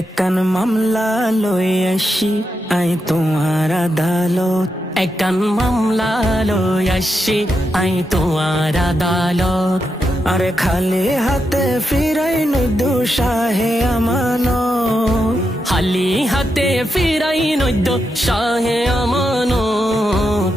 একান মামলা লই আসি আই তোমার আদালত। একান মামলা লই আসি আই তোমার আদালত। আরে খালি হাতে ফিরাই নই দুঃসাহে আমানত। খালি হাতে ফিরাই নদ্য শাহে আমানত।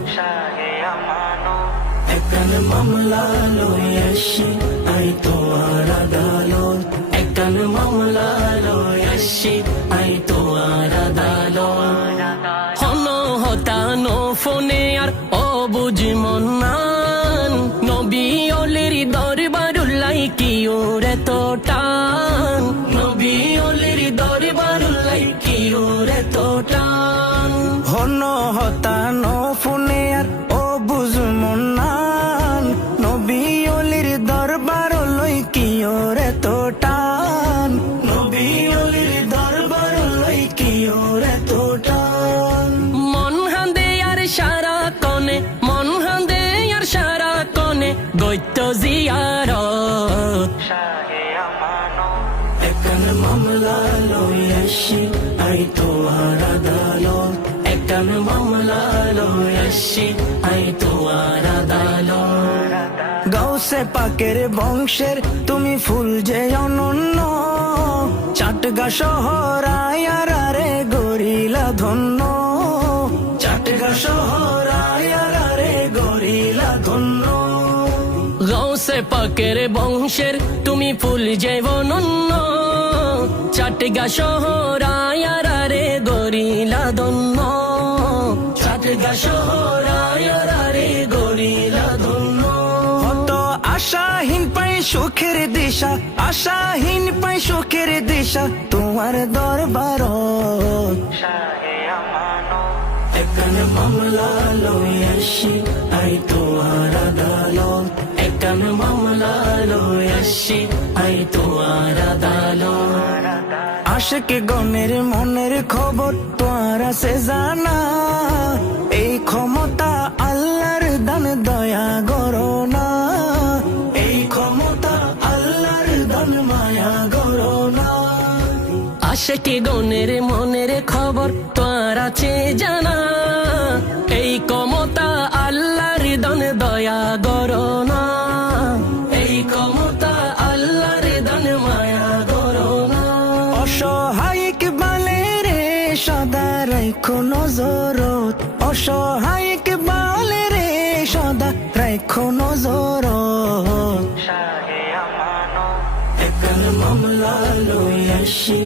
একান মামলা লই আসি আই তোমার আদালত। একান মামলা লই আসি আই তোমার আদালত। হন হতানো ফোনে আর অবুঝ মন্নান নবী অলির দরবারুল্লাই কি ওরে তো টান। নবী অলির দরবারুল্লাই কি ওরে তো টান। হন হতানো ফোনে আর ও বুঝমন নান নবী অলির দরবার লই কি ওরে তো টান। নবী অলির দরবার লই কি ওরে তো টান। মন হান্দে আর সারা কনে, মন হান্দে আর সারা কনে গৈত্য জিয়ারত। একান মামলা লই আসি আই তোমার আদালত। একান মামলা লই আসি আই তোমার আদালত। গাউসে পাকের বংশের তুমি ফুল যে অনন্য। চাটগা শহর আয়ারে গরিলা ধন্য। চাটগা শহর আয়ারে গরিলা ধন্য। গৌসে পাকের বংশের তুমি ফুল জীবনন্য। চাটগা শহর আয়ারে গরিলা ধন্য। চাটগা শহর আয়ারে গরিলা ধন্য। হত আশাহীন পাই সুখের দিশা, আশাহীন পাই সুখের দিশা তোমার দরবার। একান মামলা লই আসি আই তোমার আদালত। একান মামলা লই আসি আই তোমার আদালত। আশেক গণের মনের খবর তোমার আছে জানা। এই ক্ষমতা আল্লাহর দান দয়া করো না। এই ক্ষমতা আল্লাহর দান মায়া করো না। আশেকে গনের মনের খবর তোর আছে জানা। এই ক্ষমতা আল্লাহর দান দয়া করো না। এই ক্ষমতা আল্লাহর দান মায়া করো না। অসহায়িক বালে রে সদা রাখো নজরত। অসহায়িক বালে রে সদা রাখো নজরত। একান মামলা লই আসি